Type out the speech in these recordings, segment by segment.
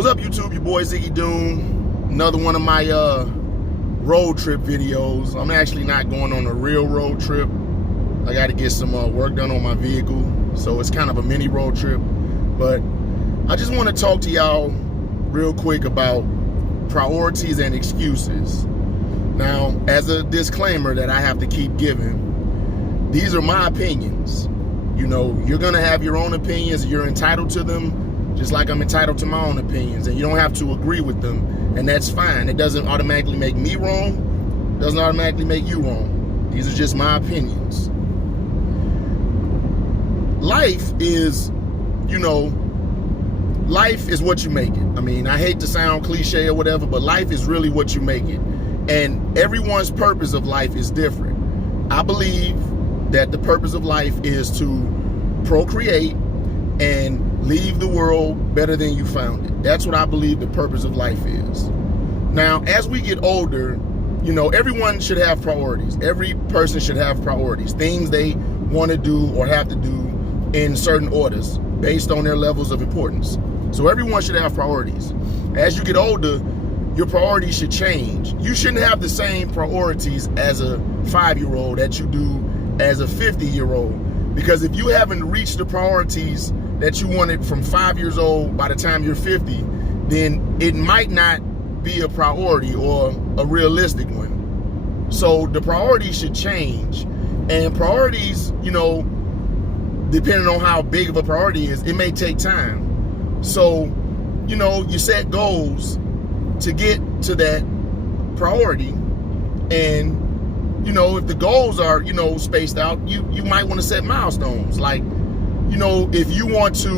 What's up, YouTube? Your boy Ziggy Doom. Another one of my road trip videos. I'm actually not going on a real road trip. I got to get some work done on my vehicle, so it's kind of a mini road trip. But I just want to talk to y'all real quick about priorities and excuses. Now, as a disclaimer that I have to keep giving, these are my opinions. You know, you're going to have your own opinions. You're entitled to them, just like I'm entitled to my own opinions. And you don't have to agree with them, and that's fine. It doesn't automatically make me wrong. It doesn't automatically make you wrong. These are just my opinions. Life is, life is what you make it. I mean, I hate to sound cliche or whatever, but life is really what you make it. And everyone's purpose of life is different. I believe that the purpose of life is to procreate and leave the world better than you found it. That's what I believe the purpose of life is. Now, as we get older, everyone should have priorities. Every person should have priorities, things they want to do or have to do in certain orders based on their levels of importance. So everyone should have priorities. As you get older, your priorities should change. You shouldn't have the same priorities as a 5-year-old that you do as a 50-year-old. Because if you haven't reached the priorities that you wanted from 5 years old by the time you're 50, then it might not be a priority or a realistic one. So the priorities should change. And priorities, depending on how big of a priority is, it may take time. So, you set goals to get to that priority. And, if the goals are, spaced out, you might want to set milestones. Like, if you want to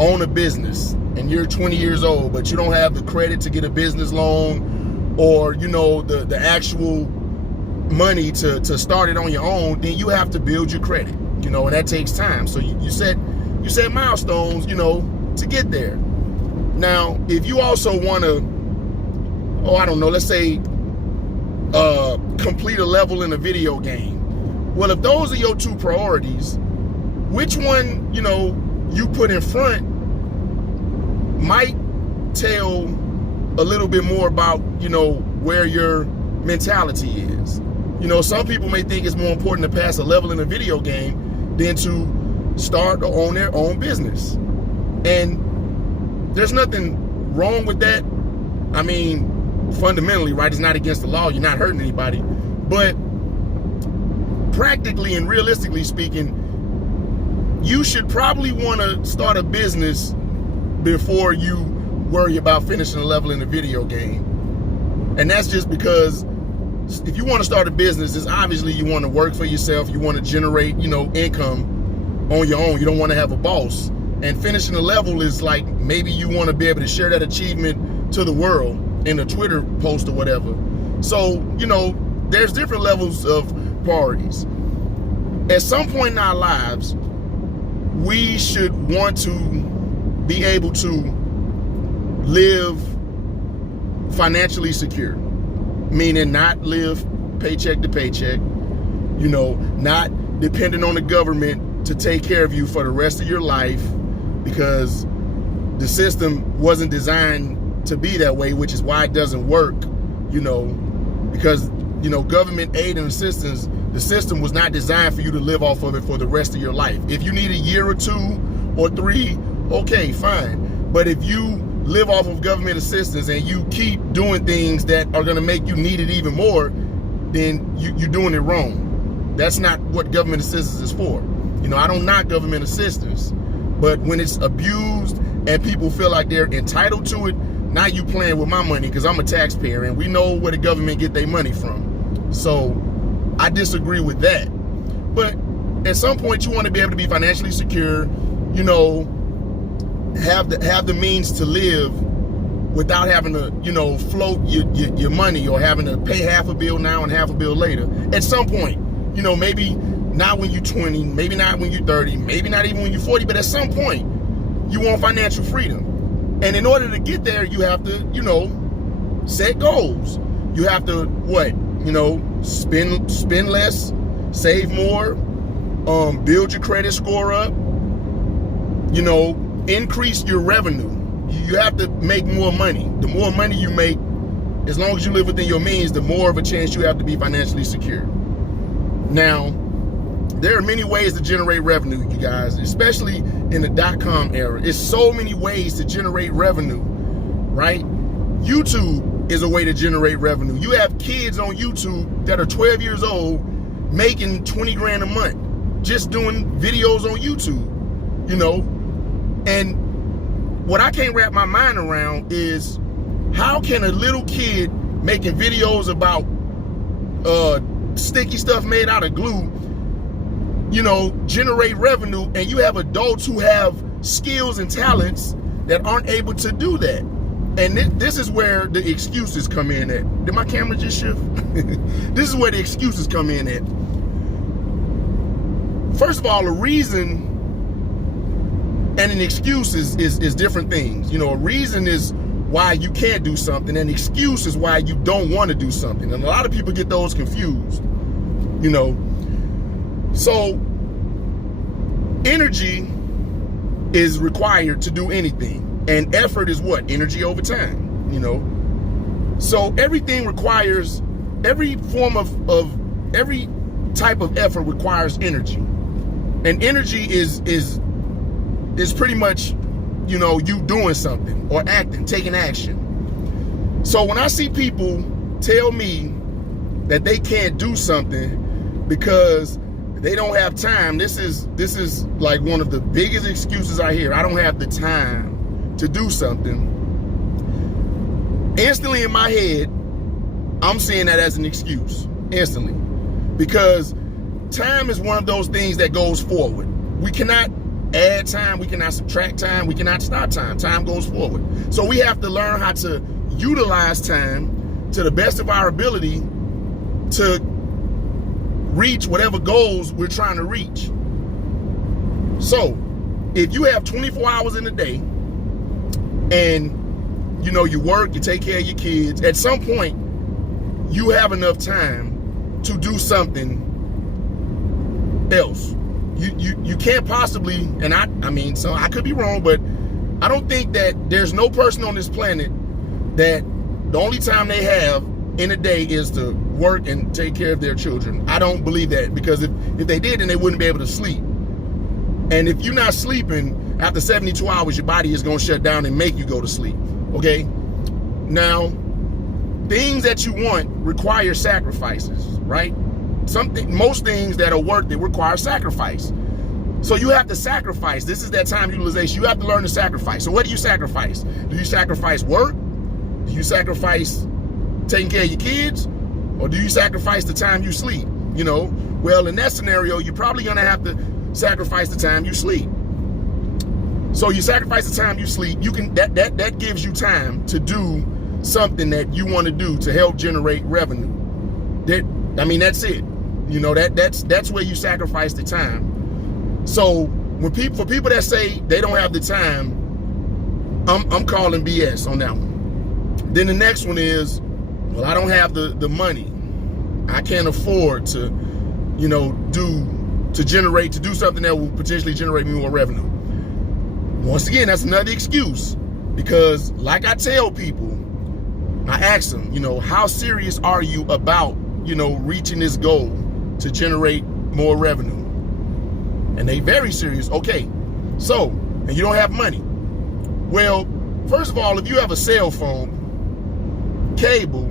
own a business and you're 20 years old, but you don't have the credit to get a business loan or, the actual money to start it on your own, then you have to build your credit, and that takes time. So you set milestones, to get there. Now, if you also want to, let's say, complete a level in a video game. Well, if those are your two priorities, which one, you put in front might tell a little bit more about, where your mentality is. Some people may think it's more important to pass a level in a video game than to start or own their own business. And there's nothing wrong with that. I mean, fundamentally, right, it's not against the law. You're not hurting anybody. But practically and realistically speaking, you should probably want to start a business before you worry about finishing a level in a video game. And that's just because if you want to start a business, it's obviously you want to work for yourself. You want to generate, income on your own. You don't want to have a boss. And finishing a level is like maybe you want to be able to share that achievement to the world in a Twitter post or whatever. So, there's different levels of priorities. At some point in our lives, we should want to be able to live financially secure, meaning not live paycheck to paycheck, not dependent on the government to take care of you for the rest of your life, because the system wasn't designed to be that way, which is why it doesn't work, because, government aid and assistance, the system was not designed for you to live off of it for the rest of your life. If you need a year or 2 or 3, okay, fine. But if you live off of government assistance and you keep doing things that are going to make you need it even more, then you're doing it wrong. That's not what government assistance is for. I don't knock government assistance, but when it's abused and people feel like they're entitled to it, now you playing with my money because I'm a taxpayer and we know where the government get their money from. So I disagree with that. But at some point you want to be able to be financially secure, have the means to live without having to, float your money or having to pay half a bill now and half a bill later. At some point, maybe not when you're 20, maybe not when you're 30, maybe not even when you're 40, but at some point you want financial freedom. And in order to get there, you have to, set goals. You have to, spend less, save more, build your credit score up, increase your revenue. you have to make more money. The more money you make, as long as you live within your means, the more of a chance you have to be financially secure. Now, there are many ways to generate revenue, you guys, especially in the .com era. It's so many ways to generate revenue, right? YouTube is a way to generate revenue. You have kids on YouTube that are 12 years old making 20 grand a month just doing videos on YouTube, you know? And what I can't wrap my mind around is, how can a little kid making videos about sticky stuff made out of glue, you know, generate revenue, and you have adults who have skills and talents that aren't able to do that? And this is where the excuses come in at. Did my camera just shift? This is where the excuses come in at. First of all, a reason and an excuse is different things. You know, a reason is why you can't do something, and excuse is why you don't want to do something. And a lot of people get those confused, you know. So energy is required to do anything, and effort is what? Energy over time, you know. So everything requires, every form of every type of effort requires energy, and energy is pretty much, you know, you doing something or acting, taking action. So when I see people tell me that they can't do something because they don't have time, this is like one of the biggest excuses I hear. I don't have the time to do something. Instantly in my head, I'm seeing that as an excuse, instantly. Because time is one of those things that goes forward. We cannot add time, we cannot subtract time, we cannot stop time. Time goes forward. So we have to learn how to utilize time to the best of our ability to reach whatever goals we're trying to reach. So if you have 24 hours in a day and, you know, you work, you take care of your kids, at some point you have enough time to do something else. You can't possibly, and I mean, so I could be wrong, but I don't think that there's no person on this planet that the only time they have in a day is to work and take care of their children. I don't believe that, because if they did, then they wouldn't be able to sleep. And if you're not sleeping, after 72 hours, your body is going to shut down and make you go to sleep, okay? Now, things that you want require sacrifices, right? Most things that are worth it require sacrifice. So you have to sacrifice. This is that time utilization. You have to learn to sacrifice. So what do you sacrifice? Do you sacrifice work? Do you sacrifice taking care of your kids? Or do you sacrifice the time you sleep? You know, well, in that scenario, you're probably gonna have to sacrifice the time you sleep. So you sacrifice the time you sleep. You can that gives you time to do something that you want to do to help generate revenue. That's it. You know, that's where you sacrifice the time. So for people that say they don't have the time, I'm calling BS on that one. Then the next one is, well, I don't have the money. I can't afford to, you know, do something that will potentially generate me more revenue. Once again, that's another excuse, because like I tell people, I ask them, you know, how serious are you about, you know, reaching this goal to generate more revenue? And they very serious. Okay, so, and you don't have money. Well, first of all, if you have a cell phone, cable,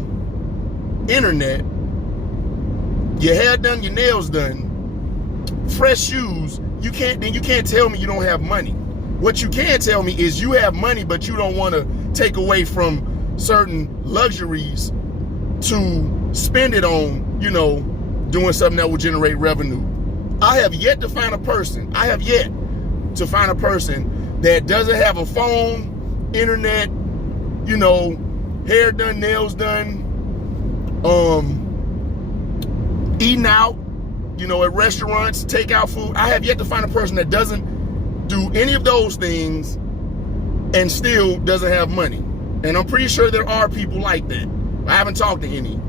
internet, your hair done, your nails done, fresh shoes, you can't tell me you don't have money. What you can tell me is you have money, but you don't want to take away from certain luxuries to spend it on, you know, doing something that will generate revenue. I have yet to find a person that doesn't have a phone, internet, you know, hair done, nails done, eating out, you know, at restaurants, takeout food. I have yet to find a person that doesn't do any of those things and still doesn't have money. And I'm pretty sure there are people like that. I haven't talked to any.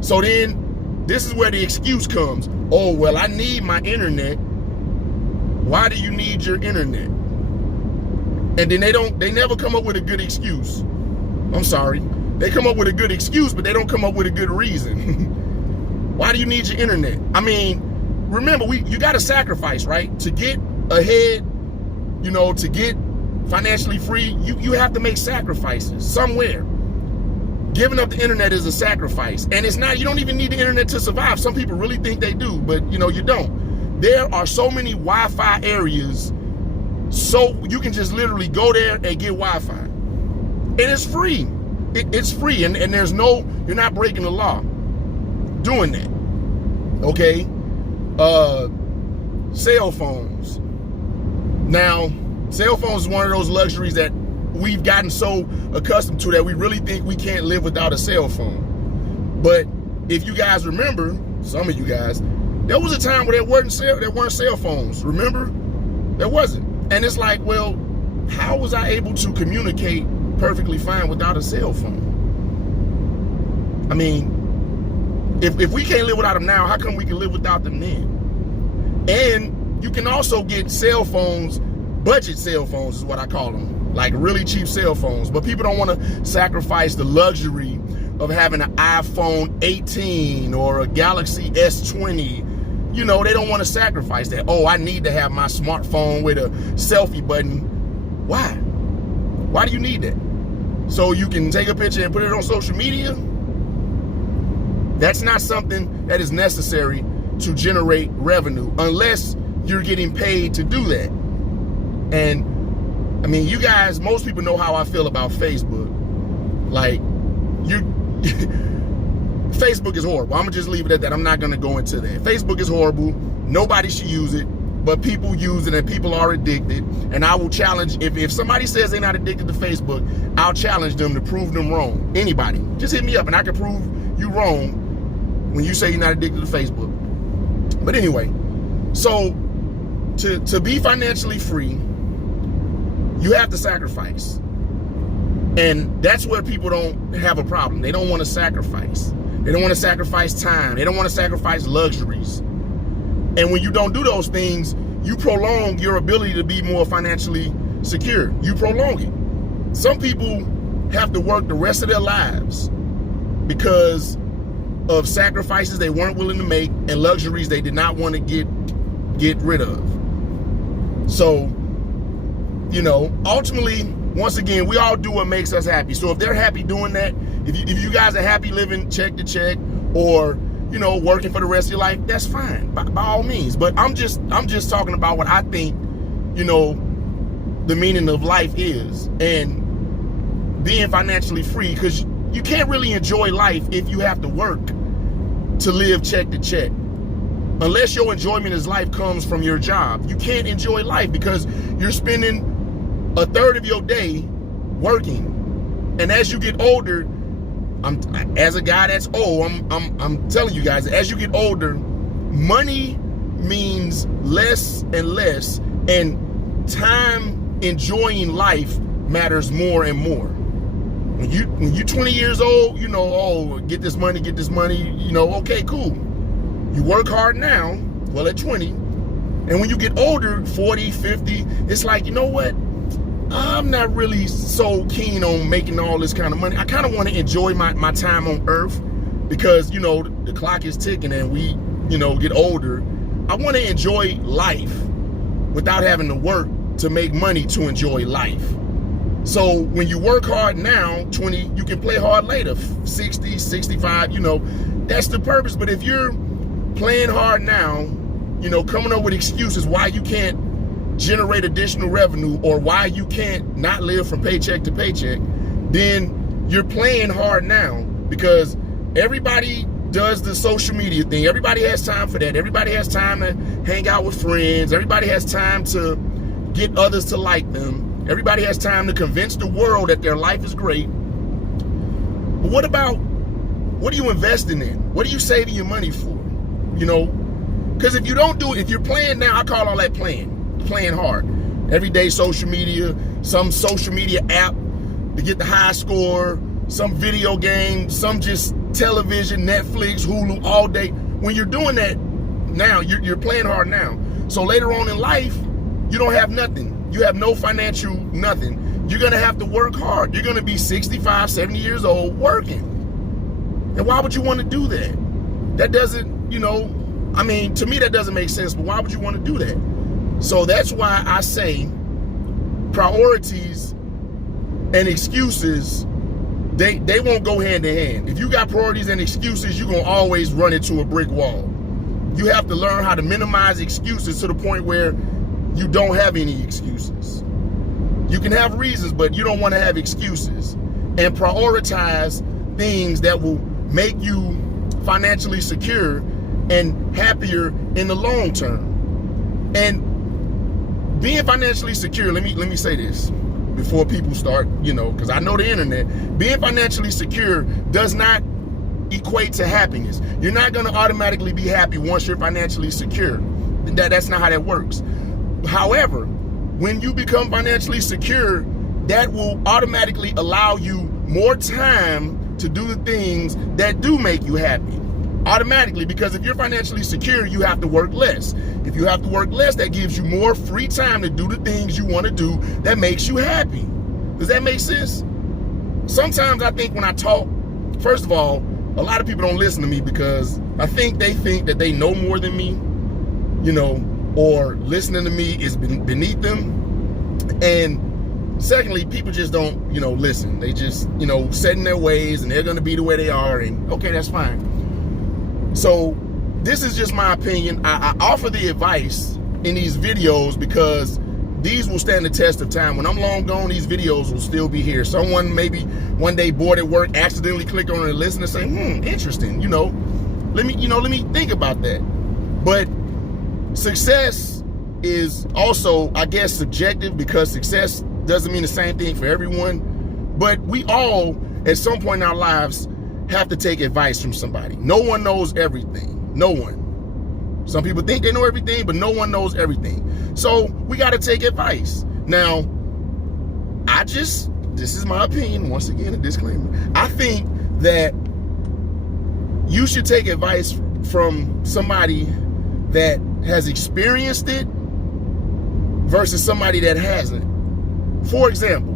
So then this is where the excuse comes. Oh, well, I need my internet. Why do you need your internet? And then they never come up with a good excuse. I'm sorry. They come up with a good excuse, but they don't come up with a good reason. Why do you need your internet? I mean, remember, you got to sacrifice, right? To get ahead, you know, to get financially free, you have to make sacrifices somewhere. Giving up the internet is a sacrifice. And it's not, you don't even need the internet to survive. Some people really think they do, but you know, you don't. There are so many Wi-Fi areas, so you can just literally go there and get Wi-Fi. And it's free. It's free, and there's no, you're not breaking the law doing that. Okay? Cell phones. Now, cell phones is one of those luxuries that we've gotten so accustomed to that we really think we can't live without a cell phone. But if you guys remember, some of you guys, there was a time where there weren't cell phones. Remember? There wasn't. And it's like, well, how was I able to communicate perfectly fine without a cell phone? I mean, if we can't live without them now, how come we can live without them then? And you can also get cell phones, budget cell phones is what I call them, like really cheap cell phones. But people don't want to sacrifice the luxury of having an iPhone 18 or a Galaxy S20. You know, they don't want to sacrifice that. Oh, I need to have my smartphone with a selfie button. Why? Why do you need that? So you can take a picture and put it on social media? That's not something that is necessary to generate revenue unless you're getting paid to do that. And I mean, you guys, most people know how I feel about Facebook. Like, Facebook is horrible. I'm gonna just leave it at that. I'm not gonna go into that. Facebook is horrible. Nobody should use it, but people use it and people are addicted. And I will challenge, if somebody says they're not addicted to Facebook, I'll challenge them to prove them wrong. Anybody, just hit me up and I can prove you wrong when you say you're not addicted to Facebook. But anyway, so to be financially free, you have to sacrifice. And that's where people don't have a problem. They don't want to sacrifice. They don't want to sacrifice time. They don't want to sacrifice luxuries. And when you don't do those things, you prolong your ability to be more financially secure. You prolong it. Some people have to work the rest of their lives because of sacrifices they weren't willing to make and luxuries they did not want to get rid of. So, you know, ultimately, once again, we all do what makes us happy. So if they're happy doing that, if you guys are happy living check to check or, you know, working for the rest of your life, that's fine, by all means. But I'm just talking about what I think, you know, the meaning of life is, and being financially free, because you can't really enjoy life if you have to work to live check to check. Unless your enjoyment in life comes from your job, you can't enjoy life because you're spending a third of your day working. And as you get older, as a guy that's old, I'm telling you guys, as you get older, money means less and less, and time enjoying life matters more and more. When you're 20 years old, you know, oh, get this money, you know, okay, cool. You work hard now, well, at 20, and when you get older, 40, 50, it's like, you know what? I'm not really so keen on making all this kind of money. I kind of want to enjoy my time on earth because, you know, the clock is ticking and we, you know, get older. I want to enjoy life without having to work to make money to enjoy life. So when you work hard now, 20, you can play hard later, 60, 65, you know, that's the purpose. But if you're playing hard now, you know, coming up with excuses why you can't generate additional revenue or why you can't not live from paycheck to paycheck, then you're playing hard now because everybody does the social media thing. Everybody has time for that. Everybody has time to hang out with friends. Everybody has time to get others to like them. Everybody has time to convince the world that their life is great. But what are you investing in? What are you saving your money for? You know, because if you don't do it, if you're playing now, I call all that playing hard. Everyday social media, some social media app to get the high score, some video game, some just television, Netflix, Hulu all day. When you're doing that now, you're playing hard now. So later on in life, you don't have nothing. You have no financial nothing. You're gonna have to work hard. You're gonna be 65, 70 years old working. And why would you want to do that? That doesn't, to me that doesn't make sense, but why would you want to do that? So that's why I say priorities and excuses, they won't go hand in hand. If you got priorities and excuses, you're gonna always run into a brick wall. You have to learn how to minimize excuses to the point where you don't have any excuses. You can have reasons, but you don't want to have excuses. And prioritize things that will make you financially secure and happier in the long term. And being financially secure, let me say this before people start, because I know the internet, being financially secure does not equate to happiness. You're not going to automatically be happy once you're financially secure. That's not how that works. However, when you become financially secure, that will automatically allow you more time to do the things that do make you happy. Automatically, because if you're financially secure, you have to work less. If you have to work less, that gives you more free time to do the things you want to do that makes you happy. Does that make sense? Sometimes I think when I talk, first of all, a lot of people don't listen to me because I think they think that they know more than me, or listening to me is beneath them. And secondly, people just don't, listen. They just, set in their ways and they're going to be the way they are. And okay, that's fine. So this is just my opinion. I offer the advice in these videos because these will stand the test of time. When I'm long gone, these videos will still be here. Someone maybe one day bored at work, accidentally click on it and listen and say, interesting, let me think about that. But success is also, I guess, subjective because success doesn't mean the same thing for everyone. But we all, at some point in our lives, have to take advice from somebody. No one knows everything. No one. Some people think they know everything, but no one knows everything. So we got to take advice. Now, this is my opinion. Once again, a disclaimer. I think that you should take advice from somebody that has experienced it versus somebody that hasn't. For example,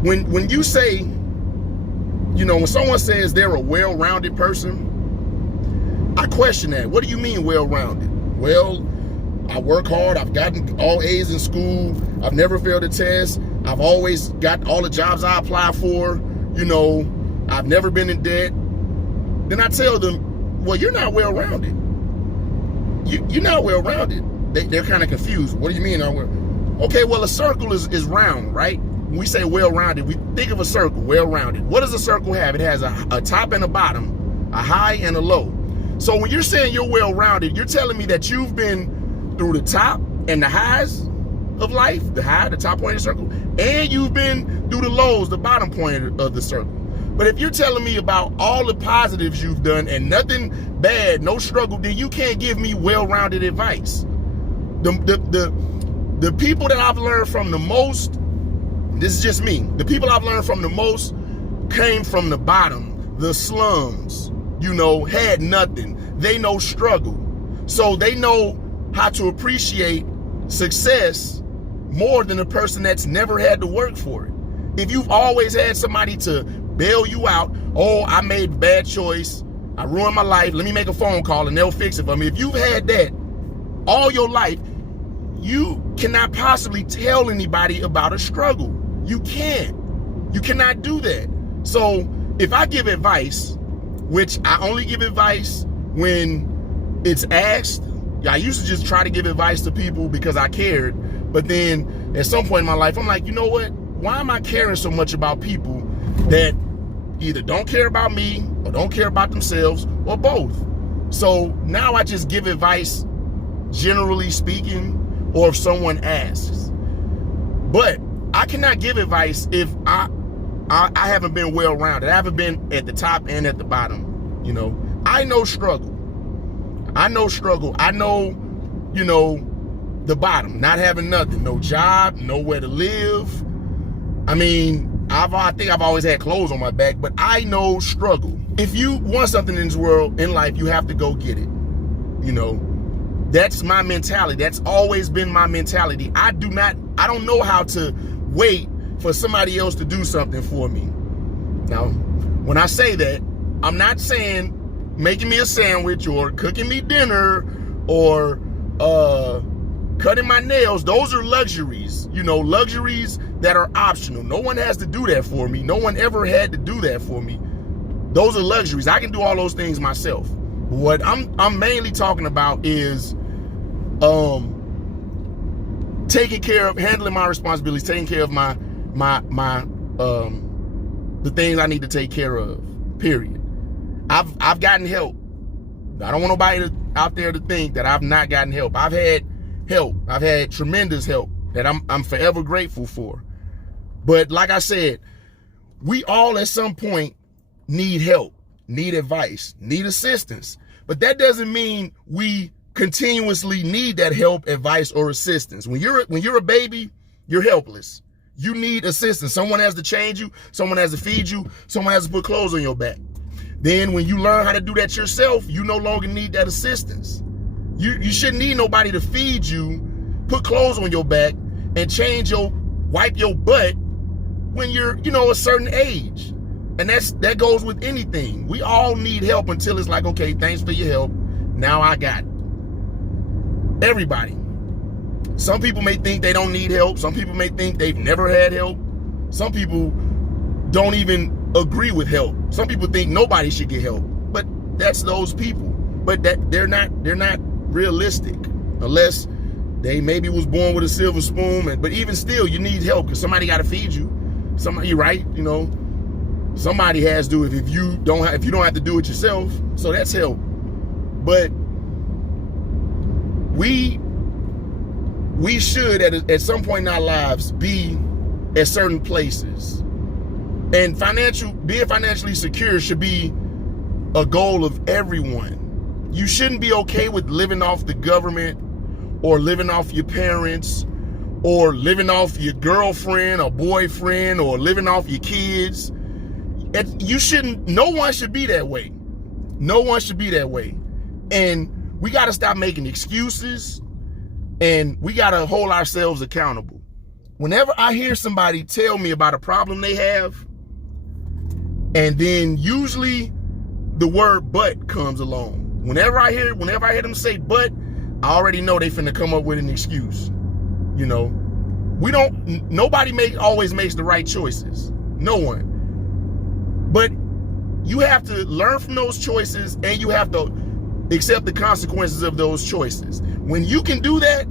when you say, when someone says they're a well-rounded person, I question that. What do you mean well-rounded? Well, I work hard. I've gotten all A's in school. I've never failed a test. I've always got all the jobs I apply for. I've never been in debt. Then I tell them, well, you're not well-rounded. You're not well-rounded. They're kind of confused. What do you mean? Okay, well, a circle is round, right? When we say well-rounded, we think of a circle, well-rounded. What does a circle have? It has a top and a bottom, a high and a low. So when you're saying you're well-rounded, you're telling me that you've been through the top and the highs of life, the top point of the circle, and you've been through the lows, the bottom point of the circle. But if you're telling me about all the positives you've done and nothing bad, no struggle, then you can't give me well-rounded advice. The people that I've learned from the most, this is just me, the people I've learned from the most came from the bottom, the slums, had nothing. They know struggle. So they know how to appreciate success more than a person that's never had to work for it. If you've always had somebody to bail you out, oh, I made a bad choice, I ruined my life, let me make a phone call and they'll fix it for me. If you've had that all your life, you cannot possibly tell anybody about a struggle. You can't. You cannot do that. So if I give advice, which I only give advice when it's asked, I used to just try to give advice to people because I cared. But then at some point in my life, I'm like, you know what? Why am I caring so much about people that either don't care about me or don't care about themselves or both? So now I just give advice, generally speaking, or if someone asks. But I cannot give advice if I haven't been well-rounded. I haven't been at the top and at the bottom. I know struggle. I know the bottom, not having nothing, no job, nowhere to live. I think I've always had clothes on my back, but I know struggle. If you want something in this world, in life, you have to go get it. That's my mentality. That's always been my mentality. I don't know how to wait for somebody else to do something for me. Now, when I say that, I'm not saying making me a sandwich or cooking me dinner or cutting my nails. Those are luxuries, luxuries that are optional. No one has to do that for me. No one ever had to do that for me. Those are luxuries. I can do all those things myself. What I'm mainly talking about is taking care of, handling my responsibilities, taking care of my the things I need to take care of, period. I've gotten help. I don't want nobody out there to think that I've not gotten help. I've had help. I've had tremendous help that I'm forever grateful for. But like I said, we all at some point need help, need advice, need assistance. But that doesn't mean we continuously need that help, advice, or assistance. When you're a baby, you're helpless. You need assistance. Someone has to change you. Someone has to feed you. Someone has to put clothes on your back. Then when you learn how to do that yourself, you no longer need that assistance. You shouldn't need nobody to feed you, put clothes on your back, and wipe your butt when you're, a certain age. And that goes with anything. We all need help until it's like, okay, thanks for your help. Now I got it. Everybody. Some people may think they don't need help. Some people may think they've never had help. Some people don't even agree with help. Some people think nobody should get help. But that's those people. But they're not realistic unless they maybe was born with a silver spoon. But even still, you need help because somebody got to feed you. Somebody, right? Somebody has to do it if you don't have to do it yourself. So that's help. But we should at some point in our lives be at certain places. And being financially secure should be a goal of everyone. You shouldn't be okay with living off the government or living off your parents or living off your girlfriend or boyfriend or living off your kids. No one should be that way. No one should be that way. And we got to stop making excuses, and we got to hold ourselves accountable. Whenever I hear somebody tell me about a problem they have, and then usually the word but comes along. Whenever I hear them say but, I already know they finna come up with an excuse. Nobody always makes the right choices. No one. But you have to learn from those choices, and you have to accept the consequences of those choices. When you can do that,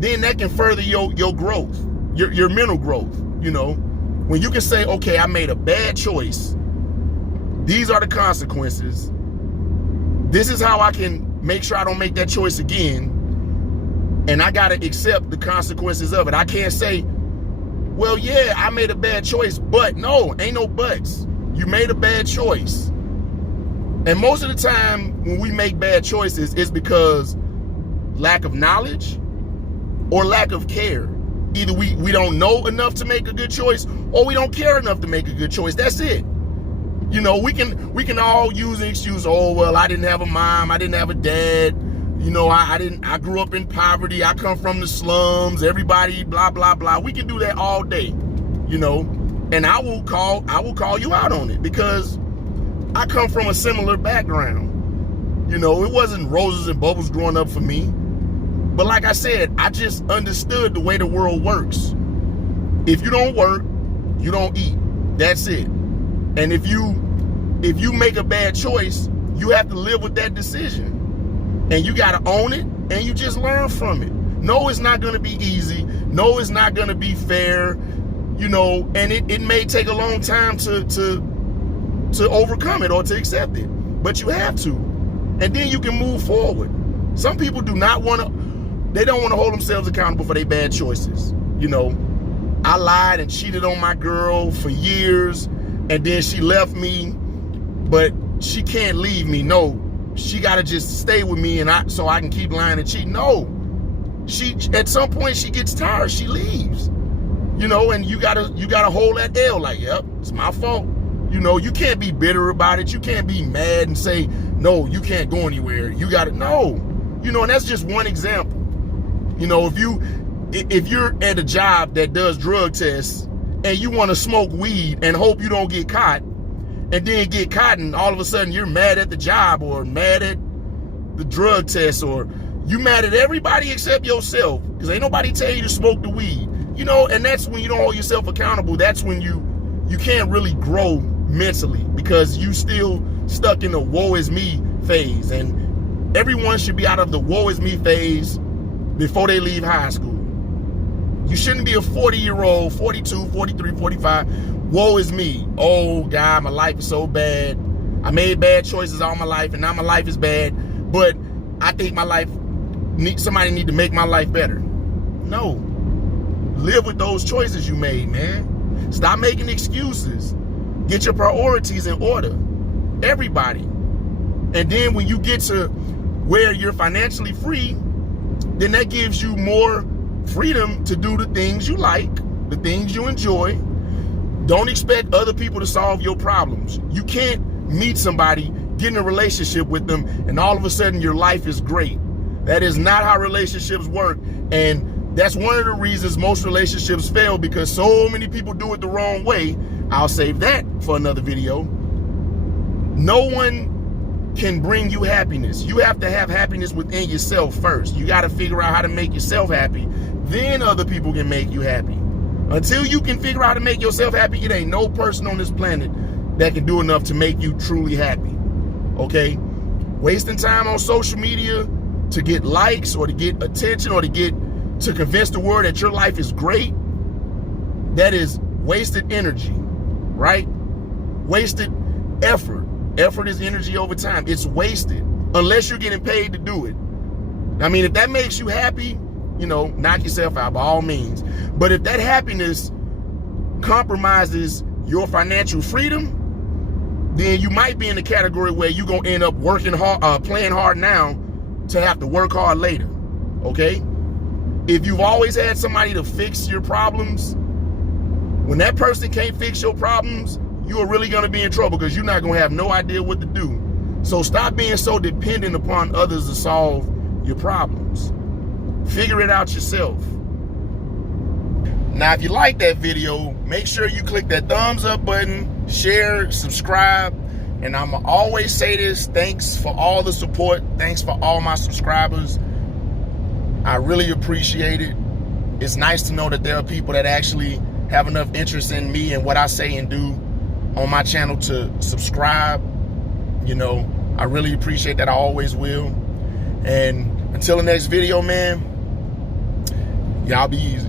then that can further your growth, your mental growth. When you can say, okay, I made a bad choice. These are the consequences. This is how I can make sure I don't make that choice again. And I got to accept the consequences of it. I can't say, well, yeah, I made a bad choice, but no, ain't no buts. You made a bad choice. And most of the time when we make bad choices, it's because lack of knowledge or lack of care. Either we don't know enough to make a good choice, or we don't care enough to make a good choice. That's it. We can all use an excuse. Oh, well, I didn't have a mom. I didn't have a dad. I grew up in poverty. I come from the slums. Everybody, blah, blah, blah. We can do that all day, and I will call you out on it because I come from a similar background. It wasn't roses and bubbles growing up for me. But like I said, I just understood the way the world works. If you don't work, you don't eat. That's it. And if you make a bad choice, you have to live with that decision. And you got to own it, and you just learn from it. No, it's not going to be easy. No, it's not going to be fair. And it may take a long time to overcome it or to accept it. But you have to. And then you can move forward. Some people don't want to hold themselves accountable for their bad choices. I lied and cheated on my girl for years, and then she left me, but she can't leave me. No, she got to just stay with me so I can keep lying and cheating. No, at some point she gets tired, she leaves. And you gotta hold that L. Like, yep, it's my fault. You can't be bitter about it. You can't be mad and say, no, you can't go anywhere. You gotta, no. You know, and that's just one example. You know, if you're at a job that does drug tests and you want to smoke weed and hope you don't get caught, and then get caught, and all of a sudden you're mad at the job or mad at the drug test, or you mad at everybody except yourself because ain't nobody tell you to smoke the weed. You know, and that's when you don't hold yourself accountable. That's when you can't really grow mentally, because you still stuck in the woe is me phase. And everyone should be out of the woe is me phase before they leave high school. You shouldn't be a 40-year-old, 42, 43, 45. Woe is me. Oh God, my life is so bad. I made bad choices all my life and now my life is bad. But I think my life, somebody need to make my life better. No. Live with those choices you made, man. Stop making excuses. Get your priorities in order. Everybody. And then when you get to where you're financially free, then that gives you more freedom to do the things you like, the things you enjoy. Don't expect other people to solve your problems. You can't meet somebody, get in a relationship with them, and all of a sudden your life is great. That is not how relationships work. And that's one of the reasons most relationships fail, because so many people do it the wrong way. I'll save that for another video. No one can bring you happiness. You have to have happiness within yourself first. You got to figure out how to make yourself happy. Then other people can make you happy. Until you can figure out how to make yourself happy, it ain't no person on this planet that can do enough to make you truly happy. Okay? Wasting time on social media to get likes or to get attention or to convince the world that your life is great, that is wasted energy, right? Wasted effort. Effort is energy over time. It's wasted unless you're getting paid to do it. I mean, if that makes you happy, you know, knock yourself out by all means. But if that happiness compromises your financial freedom, then you might be in the category where you're going to end up working hard, playing hard now to have to work hard later. Okay? If you've always had somebody to fix your problems, when that person can't fix your problems, you are really going to be in trouble, because you're not going to have no idea what to do. So stop being so dependent upon others to solve your problems. Figure it out yourself. Now, if you like that video, make sure you click that thumbs up button, share, subscribe. And I'm going to always say this: thanks for all the support. Thanks for all my subscribers. I really appreciate it. It's nice to know that there are people that actually have enough interest in me and what I say and do on my channel to subscribe. You know, I really appreciate that. I always will. And until the next video, man, y'all be easy.